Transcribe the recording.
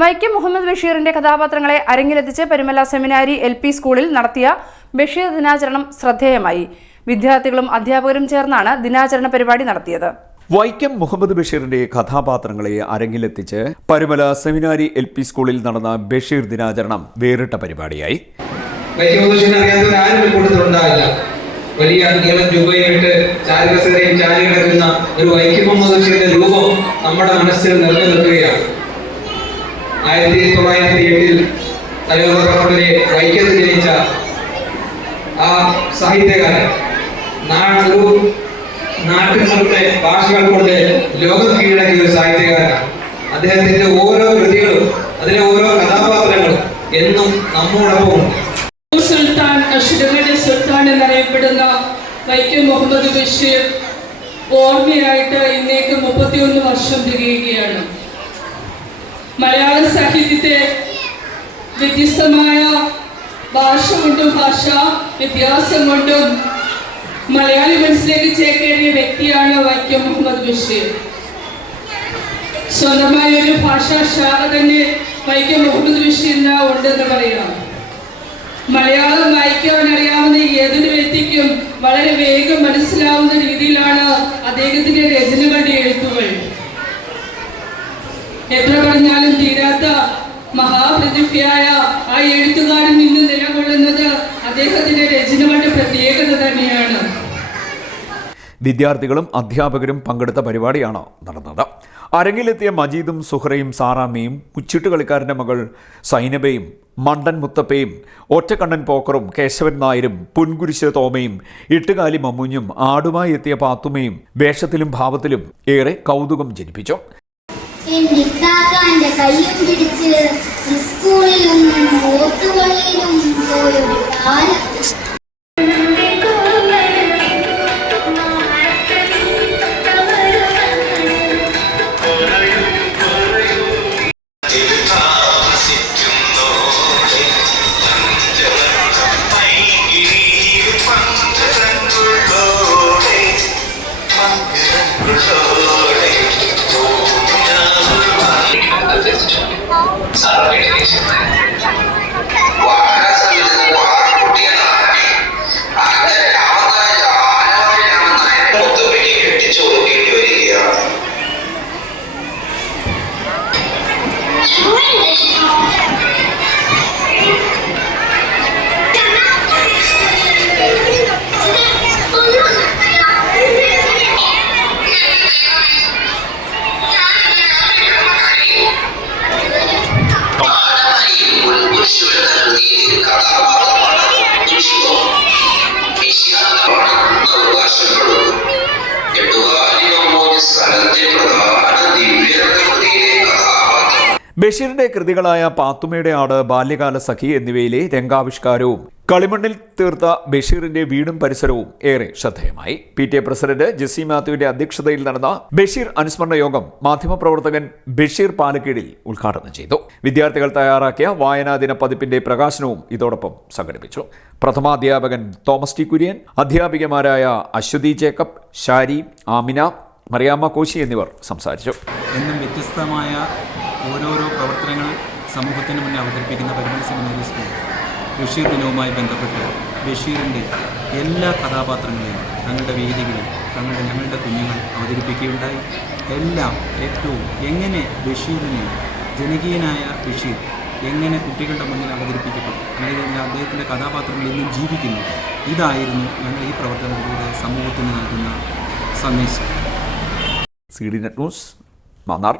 വൈക്കം മുഹമ്മദ് ബഷീറിന്റെ കഥാപാത്രങ്ങളെ അരങ്ങിലെത്തിച്ച് പരുമല സെമിനാരി LP സ്കൂളിൽ നടത്തിയ ബഷീർ ദിനാചരണം ശ്രദ്ധേയമായി. വിദ്യാർത്ഥികളും അധ്യാപകരും ചേർന്നാണ് ദിനാചരണ പരിപാടി നടത്തിയത്. വൈക്കം മുഹമ്മദ് ബഷീറിന്റെ കഥാപാത്രങ്ങളെ അരങ്ങിലെത്തിച്ച് പരുമല സെമിനാരി LP സ്കൂളിൽ നടന്ന ബഷീർ ദിനാചരണം വേറിട്ട പരിപാടിയായി. വലിയ നീളം രൂപയിട്ട് ചാരുകസേരയും ചാരി കിടക്കുന്ന ഒരു വൈക്കം മുഹമ്മദ് ബഷീറിന്റെ രൂപം നമ്മുടെ മനസ്സിൽ നിലനിൽക്കുകയാണ്. 1908 തലയോറക്കോട്ടിലെ വൈക്കത്ത് ജനിച്ച ആ സാഹിത്യകാരൻ ഒരു നാട്ടിൻപുറത്തെ ഭാഷകൾ കൊണ്ട് ലോകം കീഴടക്കിയ ഒരു സാഹിത്യകാരനാണ്. അദ്ദേഹത്തിന്റെ ഓരോ കൃതികളും അതിലെ ഓരോ കഥാപാത്രങ്ങളും എന്നും നമ്മോടൊപ്പമുണ്ട്. സുൽത്താൻ എന്നറിയപ്പെടുന്ന വൈക്കം മുഹമ്മദ് ബഷീർ ഓർമ്മയായിട്ട് ഇന്നേക്ക് 31 വർഷം തികയുകയാണ്. മലയാള സാഹിത്യത്തെ വ്യത്യസ്തമായ ഭാഷ കൊണ്ടും ഭാഷാ വ്യത്യാസം കൊണ്ടും മലയാളി മനസ്സിലേക്ക് ചേക്കേറിയ വ്യക്തിയാണ് വൈക്കം മുഹമ്മദ് ബഷീർ. സ്വന്തമായ ഒരു ഭാഷാ ശാഖ തന്നെ വൈക്കം മുഹമ്മദ് ബഷീറിന് ഉണ്ടെന്ന് പറയാം. മലയാളം വായിക്കാൻ അറിയാവുന്ന ഏതൊരു വ്യക്തിക്കും വളരെ വേഗം മനസ്സിലാവുന്ന രീതിയിലാണ് അദ്ദേഹത്തിന്റെ രചനകളുടെ എഴുത്തുകൾ. എത്ര പറഞ്ഞാലും തീരാത്ത മഹാപ്രതിഭയായ ആ എഴുത്തുകാരൻ നിന്ന് നിലകൊള്ളുന്നത് അദ്ദേഹത്തിന്റെ രചനകളുടെ പ്രത്യേകത തന്നെയാണ്. വിദ്യാർത്ഥികളും അധ്യാപകരും പങ്കെടുത്ത പരിപാടിയാണ് നടന്നത്. അരങ്ങിലെത്തിയ മജീദും സുഹറയും സാറാമ്മയും മുച്ചിട്ട് കളിക്കാരൻ്റെ മകൾ സൈനബയും മണ്ടൻ മുത്തപ്പയും ഒറ്റക്കണ്ണൻ പോക്കറും കേശവൻ നായരും പുൻകുരിശ് തോമയും ഇട്ടുകാലി മമ്മൂഞ്ഞും ആടുമായി എത്തിയ പാത്തുമ്മയും വേഷത്തിലും ഭാവത്തിലും ഏറെ കൗതുകം ജനിപ്പിച്ചു. ബഷീറിന്റെ കൃതികളായ പാത്തുമ്മയുടെ ആട്, ബാല്യകാല സഖി എന്നിവയിലെ രംഗാവിഷ്കാരവും കളിമണ്ണിൽ തീർത്ത ബഷീറിന്റെ വീടും പരിസരവും ഏറെ ശ്രദ്ധേയമായി. PTA പ്രസിഡന്റ് ജെസ്സി മാത്യുവിന്റെ അധ്യക്ഷതയിൽ നടന്ന ബഷീർ അനുസ്മരണ യോഗം മാധ്യമപ്രവർത്തകൻ ബഷീർ പാലക്കീടിൽ ഉദ്ഘാടനം ചെയ്തു. വിദ്യാർത്ഥികൾ തയ്യാറാക്കിയ വായനാദിന പതിപ്പിന്റെ പ്രകാശനവും ഇതോടൊപ്പം സംഘടിപ്പിച്ചു. പ്രഥമാധ്യാപകൻ തോമസ് ടി കുര്യൻ, അധ്യാപികമാരായ അശ്വതി ജേക്കബ്, ഷാരി, ആമിന, മറിയാമ്മ കോശി എന്നിവർ സംസാരിച്ചു. എന്നും വ്യത്യസ്തമായ ഓരോരോ പ്രവർത്തനങ്ങൾ സമൂഹത്തിന് മുന്നിൽ അവതരിപ്പിക്കുന്ന പരുമല സെമിനാരി സ്കൂൾ ബഷീർ ദിനവുമായി ബന്ധപ്പെട്ട് ബഷീറിൻ്റെ എല്ലാ കഥാപാത്രങ്ങളെയും തങ്ങളുടെ വേദികളിൽ ഞങ്ങളുടെ കുഞ്ഞുങ്ങൾ അവതരിപ്പിക്കുകയുണ്ടായി. എല്ലാം ഏറ്റവും എങ്ങനെ ബഷീറിനെ, ജനകീയനായ ബഷീർ എങ്ങനെ കുട്ടികളുടെ മുന്നിൽ അവതരിപ്പിക്കപ്പെട്ടു, അല്ലെങ്കിൽ അദ്ദേഹത്തിൻ്റെ കഥാപാത്രങ്ങൾ ഇന്നും ജീവിക്കുന്നു, ഇതായിരുന്നു ഞങ്ങൾ ഈ പ്രവർത്തനത്തിലൂടെ സമൂഹത്തിന് നൽകുന്ന സന്ദേശം. CD Net News, Mannar.